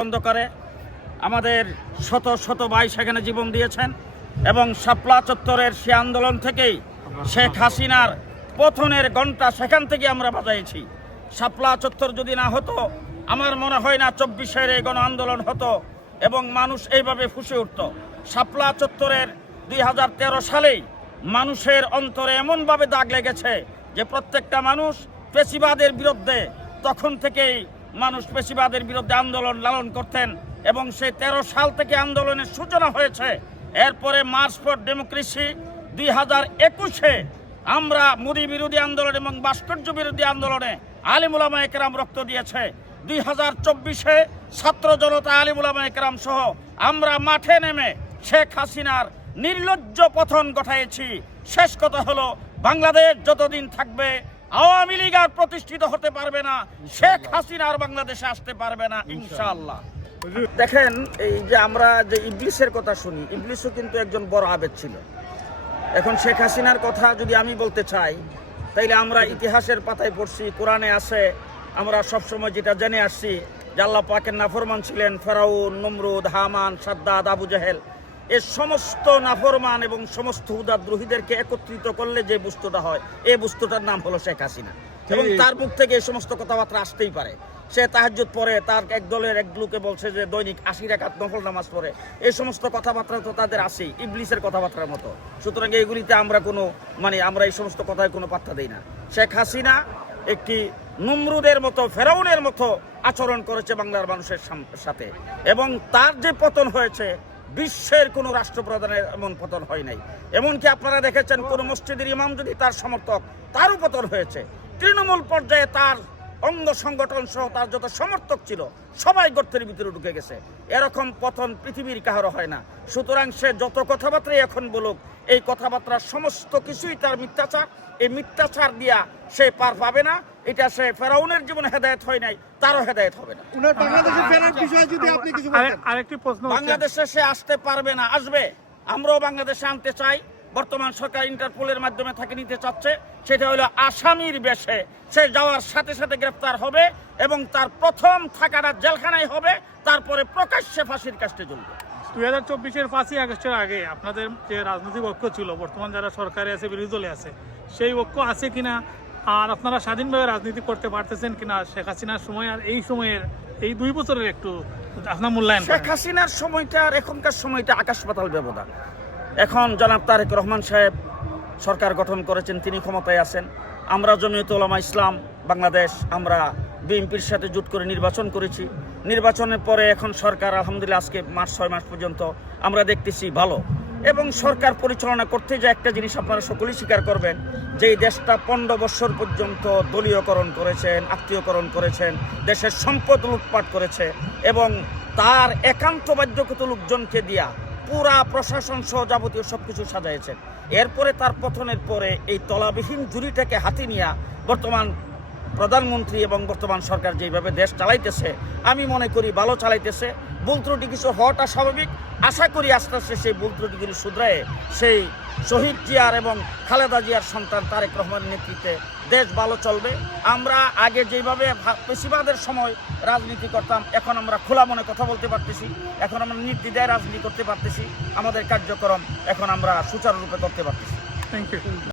বন্ধ করে আমাদের শত শত ভাই সেখানে জীবন দিয়েছেন এবং শাপলা চত্বরের সে আন্দোলন থেকেই শেখ হাসিনার পতনের ঘণ্টা সেখান থেকে আমরা বাজাইছি। শাপলা চত্বর যদি না হতো আমার মনে হয় না 24-এর এই গণ আন্দোলন হতো এবং মানুষ এইভাবে ফুঁসে উঠত। শাপলা চত্বরের 2013 সালেই মানুষের অন্তরে এমনভাবে দাগ লেগেছে যে প্রত্যেকটা মানুষ পেশিবাদের বিরুদ্ধে, তখন থেকেই মানুষ পেশিবাদের বিরুদ্ধে আন্দোলন লালন করতেন এবং সেই 13 সাল থেকে আন্দোলনের সূচনা হয়েছে। এরপরে মার্চ ফর ডেমোক্রেসি 2021-এ আমরা মোদি বিরোধী আন্দোলন এবং ভাস্কর্য বিরোধী আন্দোলনে আলিম উলামা একরাম রক্ত দিয়েছে। 2024-এ ছাত্র জনতা আলিম উলামা একরাম সহ আমরা মাঠে নেমে শেখ হাসিনার নির্লজ্জ পতন ঘটাইছি। শেষ কথা হলো, বাংলাদেশ যতদিন থাকবে আওয়ামী লীগ আর প্রতিষ্ঠিত হতে পারবে না, শেখ হাসিনার বাংলাদেশে আসতে পারবে না ইনশাআল্লাহ। দেখেন, এই যে আমরা যে ইবলিসের কথা শুনি, ইবলিসও কিন্তু একজন বড় আবেদ ছিল। এখন শেখ হাসিনার কথা যদি আমি বলতে চাই, তাইলে আমরা ইতিহাসের পাতায় পড়ছি, কোরআনে আছে, আমরা সবসময় যেটা জেনে আসছি যে আল্লাহ পাকের নাফরমান ছিলেন ফেরাউন, নমরুদ, হামান, সাদ্দাত, আবু জাহেল। এই সমস্ত নাফরমান এবং সমস্ত হুদাদ্রোহীদেরকে একত্রিত করলে যে বস্তুটা হয়, এই বস্তুটার নাম হলো শেখ হাসিনা। এবং তার মুখ থেকে এই সমস্ত কথাবার্তা আসতেই পারে। সে তাহাজ্জুদ পড়ে, তার এক দলের এক লোকে বলছে যে দৈনিক 80 রাকাত নফল নামাজ পড়ে। এই সমস্ত কথাবার্তা তো তাদের আসেই, ইবলিসের কথাবার্তার মতো। সুতরাং এইগুলিতে আমরা আমরা এই সমস্ত কথায় কোনো পাত্তা দিই না। শেখ হাসিনা একটি নমরুদের মতো, ফেরাউনের মতো আচরণ করেছে বাংলার মানুষের সাথে, এবং তার যে পতন হয়েছে বিশ্বের কোনো রাষ্ট্রপ্রধানের এমন পতন হয় নাই। এমনকি আপনারা দেখেছেন কোন মসজিদের ইমাম যদি তার সমর্থক, তারও পতন হয়েছে। তৃণমূল পর্যায়ে তার অঙ্গ সংগঠন সহ তার যত সমর্থক ছিল সবাই গর্তের ভিতরে ঢুকে গেছে। এরকম পতন পৃথিবীর কারো হয় না। সুতরাং সে যত কথাবার্তাই এখন বলুক, এই কথাবার্তা সমস্ত কিছুই তার মিথ্যাচার। এই মিথ্যাচার দিয়া সে পার পাবে না। এটা সে ফেরাউনের জীবনে হেদায়েত হয় নাই, তারও হেদায়েত হবে না। আরেকটি প্রশ্ন, বাংলাদেশে সে আসতে পারবে না, আসবে। আমরাও বাংলাদেশে আনতে চাই। বর্তমান সরকার ইন্টারপোলের মাধ্যমে তাকে নিতে চাচ্ছে। সেটা হলো আসামির বেশে সে যাওয়ার সাথে সাথে গ্রেফতার হবে এবং তার প্রথম থাকাটা জেলখানায় হবে, তারপরে প্রকাশ্যে ফাঁসির কাস্টে ঝুলবে। 2024-এর 5ই আগস্টের আগে আপনাদের যে রাজনৈতিক ঐক্য ছিল, বর্তমান যারা সরকারে আছে, বিরোধী দলে আছে, সেই ঐক্য আছে কিনা, আর আপনারা স্বাধীনভাবে রাজনীতি করতে পারতেছেন কিনা শেখ হাসিনার সময় আর এই সময়ের, এই 2 বছরের একটু আপনার মূল্যায়ন? শেখ হাসিনার সময়টা আর এখনকার সময়টা আকাশ পাতাল ব্যবধান। এখন জনাব তারেক রহমান সাহেব সরকার গঠন করেছেন, তিনি ক্ষমতায় আছেন। আমরা জমিয়তুল উলামা ইসলাম বাংলাদেশ, আমরা বিএনপির সাথে জোট করে নির্বাচন করেছি। নির্বাচনের পরে এখন সরকার আলহামদুলিল্লাহ আজকে 6 মাস পর্যন্ত আমরা দেখতেছি ভালো। এবং সরকার পরিচালনা করতে যে একটা জিনিস আপনারা সকলেই স্বীকার করবেন, যে এই দেশটা 15 বছর পর্যন্ত দলীয়করণ করেছেন, আত্মীয়করণ করেছেন, দেশের সম্পদ লুটপাট করেছে এবং তার একান্ত বাধ্যগত লোকজনকে দিয়া পুরা প্রশাসন সহ যাবতীয় সবকিছু সাজাইছেন। এরপরে তার পতনের পরে এই তলাবিহীন জুরিটাকে হাতে নিয়ে বর্তমান প্রধানমন্ত্রী এবং বর্তমান সরকার যেভাবে দেশ চালাইতেছে, আমি মনে করি ভালো চালাইতেছে। ভুল ত্রুটি কিছু হওয়াটা স্বাভাবিক। আশা করি আস্তে আস্তে সেই ভুল ত্রুটিগুলি শুধরায় সেই শহীদ জিয়ার এবং খালেদা জিয়ার সন্তান তারেক রহমানের নেতৃত্বে দেশ ভালো চলবে। আমরা আগে যেভাবে পেশিবাদের সময় রাজনীতি করতাম, এখন আমরা খোলা মনে কথা বলতে পারতেছি, এখন আমরা নির্দ্বিধায় রাজনীতি করতে পারতেছি, আমাদের কার্যক্রম এখন আমরা সুচারুরূপে করতে পারতেছি। Thank you.